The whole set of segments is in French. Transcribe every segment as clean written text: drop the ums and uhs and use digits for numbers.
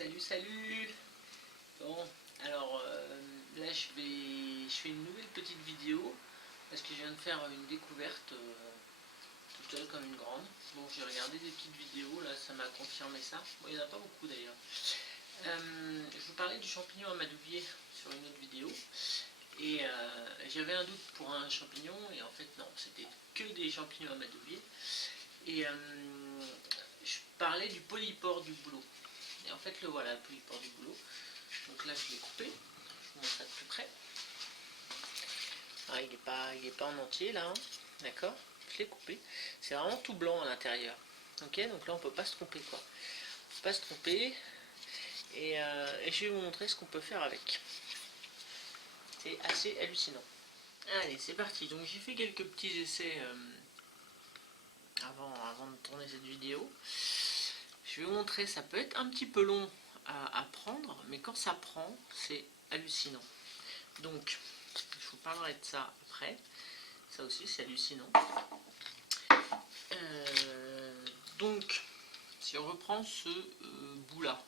Salut. Bon, alors là je fais une nouvelle petite vidéo parce que je viens de faire une découverte toute seule comme une grande. Bon, j'ai regardé des petites vidéos, là ça m'a confirmé ça. Bon, il n'y en a pas beaucoup d'ailleurs. Je vous parlais du champignon amadouvier sur une autre vidéo et j'avais un doute pour un champignon et en fait non, c'était que des champignons amadouvier. Et je parlais du polypore du bouleau. Et en fait le voilà, le polypore du bouleau. Donc là je l'ai coupé, je vous montre ça de plus près. Ah, il est pas en entier là, hein. D'accord, je l'ai coupé. C'est vraiment tout blanc à l'intérieur. Ok, donc là on peut pas se tromper quoi. On peut pas se tromper. Et je vais vous montrer ce qu'on peut faire avec. C'est assez hallucinant. Allez, c'est parti. Donc j'ai fait quelques petits essais avant de tourner cette vidéo. Je vais vous montrer, ça peut être un petit peu long à prendre, mais quand ça prend, c'est hallucinant. Donc, je vous parlerai de ça après. Ça aussi, c'est hallucinant. Donc, si on reprend ce bout-là,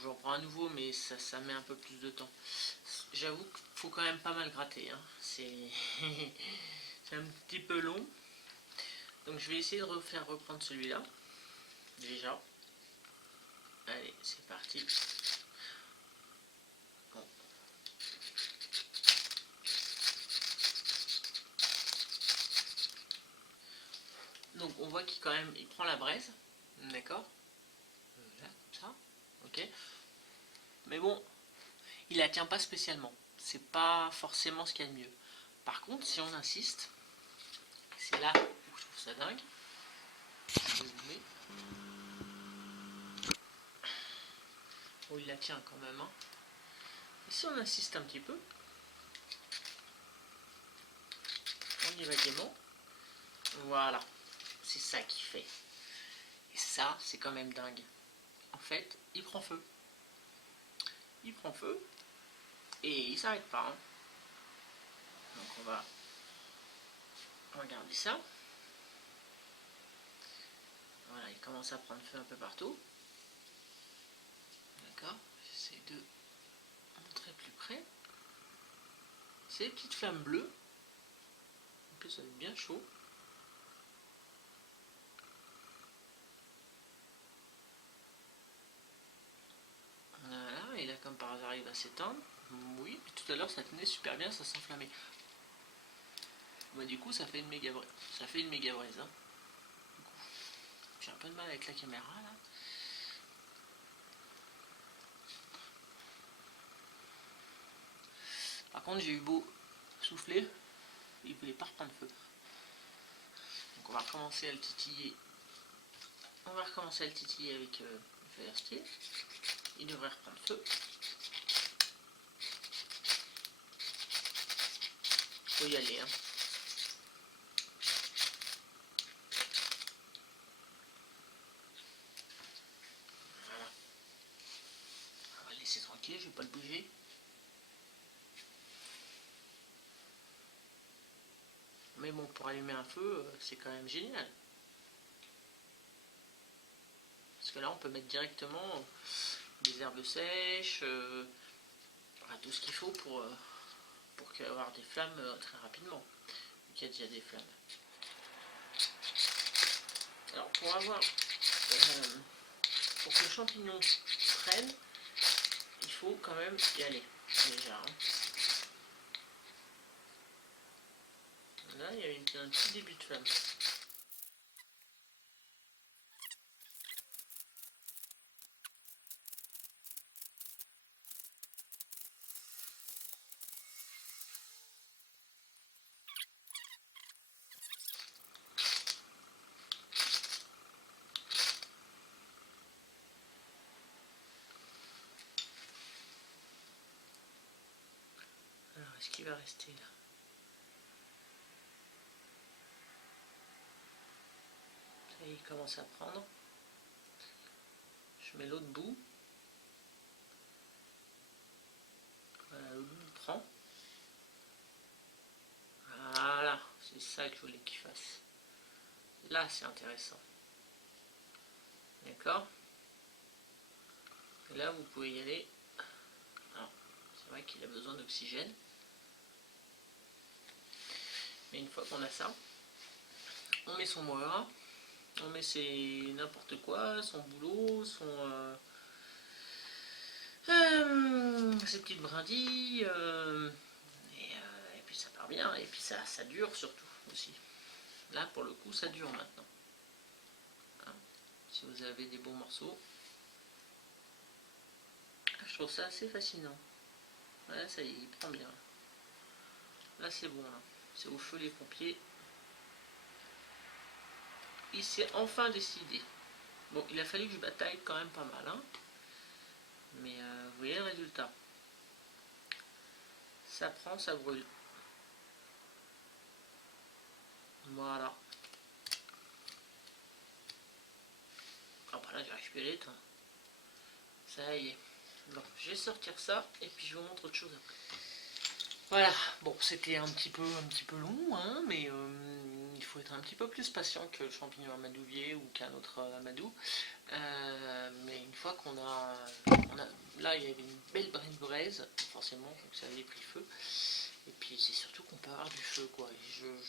j'en prends un nouveau, mais ça met un peu plus de temps. J'avoue qu'il faut quand même pas mal gratter. Hein. C'est un petit peu long. Donc, je vais essayer de reprendre celui-là. Déjà. Allez, c'est parti. Bon. Donc on voit qu'il il prend la braise, d'accord, là, comme ça, ok. Mais bon, il la tient pas spécialement. C'est pas forcément ce qu'il y a de mieux. Par contre, si on insiste, c'est là où je trouve ça dingue. Je vais zoomer. Oh, il la tient quand même. Hein. Et si on insiste un petit peu, on y va gaiement. Voilà, c'est ça qui fait. Et ça, c'est quand même dingue. En fait, il prend feu. Il prend feu et il s'arrête pas. Hein. Donc on va regarder ça. Voilà, il commence à prendre feu un peu partout. D'accord, j'essaie de montrer plus près. C'est des petites flammes bleues. En plus, ça va être bien chaud. Voilà, et là, comme par hasard, il va s'éteindre. Oui, tout à l'heure, ça tenait super bien, ça s'enflammait. Bah, du coup, ça fait une méga braise. Ça fait une méga braise. Hein. J'ai un peu de mal avec la caméra là. Par contre, j'ai eu beau souffler, il voulait pas reprendre feu. Donc on va recommencer à le titiller. On va recommencer à le titiller avec le feu d'acier. Il devrait reprendre feu. Faut y aller. Hein. Voilà. On va le laisser tranquille, je vais pas le bouger. Mais bon, pour allumer un feu, c'est quand même génial. Parce que là, on peut mettre directement des herbes sèches, tout ce qu'il faut pour avoir des flammes très rapidement. Il y a déjà des flammes. Alors, pour que le champignon prenne, il faut quand même y aller, déjà. Hein. Là, il y a un petit début de flamme. Alors, est-ce qu'il va rester là? Ça y est, il commence à prendre. Je mets l'autre bout. Voilà, l'autre bout prend. Voilà, c'est ça que je voulais qu'il fasse. Là, c'est intéressant. D'accord? Et là, vous pouvez y aller. Alors, c'est vrai qu'il a besoin d'oxygène. Mais une fois qu'on a ça, on met son moira, on met ses n'importe quoi, son boulot, ses petites brindilles, et puis ça part bien, et puis ça dure surtout aussi. Là, pour le coup, ça dure maintenant. Hein, si vous avez des bons morceaux. Je trouve ça assez fascinant. Voilà, ça y est, il prend bien. Là, c'est bon. Là. C'est au feu les pompiers. Il s'est enfin décidé. Bon, il a fallu que je bataille quand même pas mal. Hein. Mais vous voyez le résultat. Ça prend, ça brûle. Voilà. Ah bah là, j'arrive plus à l'éteindre. Ça y est. Bon, je vais sortir ça et puis je vous montre autre chose après. Voilà, bon, c'était un petit peu long, hein, mais il faut être un petit peu plus patient que le champignon amadouvier ou qu'un autre amadou. Mais une fois qu'on a, là, il y avait une belle braise, forcément, donc ça avait pris feu. Et puis c'est surtout qu'on peut avoir du feu, quoi. Et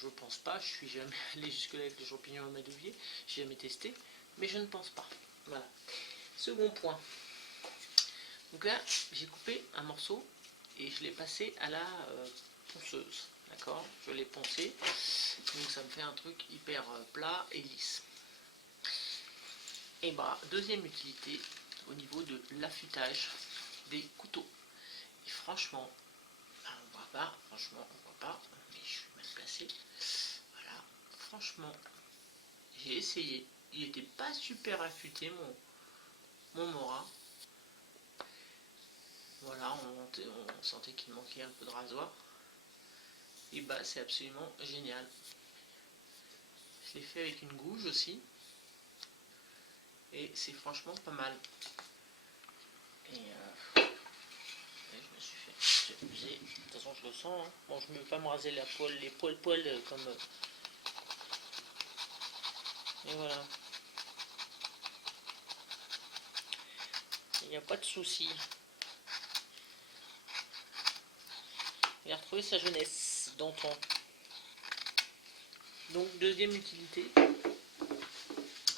je pense pas, je suis jamais allé jusque-là avec le champignon amadouvier, j'ai jamais testé, mais je ne pense pas. Voilà. Second point. Donc là, j'ai coupé un morceau et je l'ai passé à la ponceuse, d'accord. Je l'ai poncé, donc ça me fait un truc hyper plat et lisse. Et bah, deuxième utilité au niveau de l'affûtage des couteaux. Et franchement, on voit pas, mais je suis mal placé. Voilà, franchement, j'ai essayé. Il n'était pas super affûté mon Mora. Voilà, on sentait qu'il manquait un peu de rasoir. Et bah, c'est absolument génial. Je l'ai fait avec une gouge aussi. Et c'est franchement pas mal. Et je me suis fait abuser. De toute façon, je le sens. Hein. Bon, je ne veux pas me raser les poils comme. Et voilà. Il n'y a pas de souci. Il a retrouvé sa jeunesse d'antan. Donc, deuxième utilité,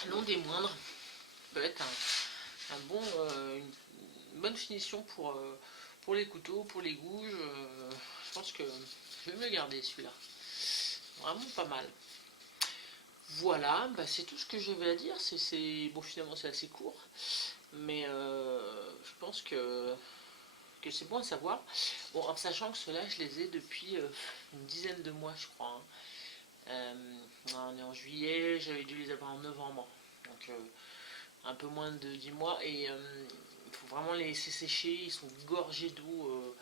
non des moindres, peut être une bonne finition pour les couteaux, pour les gouges. Je pense que je vais me le garder celui-là. Vraiment pas mal. Voilà, bah c'est tout ce que je vais à dire. Bon, finalement c'est assez court, mais je pense que c'est bon à savoir. Bon, en sachant que ceux-là, je les ai depuis une dizaine de mois, je crois. Hein. On est en juillet, j'avais dû les avoir en novembre, donc un peu moins de 10 mois. Et il faut vraiment les laisser sécher. Ils sont gorgés d'eau,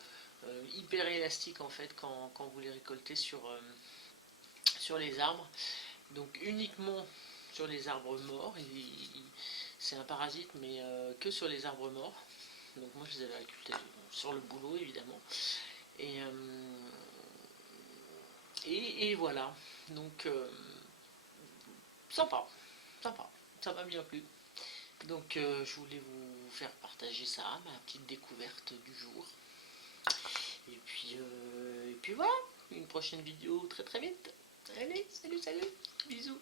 hyper élastiques en fait quand vous les récoltez sur les arbres. Donc uniquement sur les arbres morts. C'est un parasite, mais que sur les arbres morts. Donc moi je les avais récoltés sur le boulot évidemment. Et voilà. Donc sympa, ça m'a bien plu. Donc je voulais vous faire partager ça, ma petite découverte du jour. Et puis voilà, une prochaine vidéo très très vite. Allez, salut, bisous.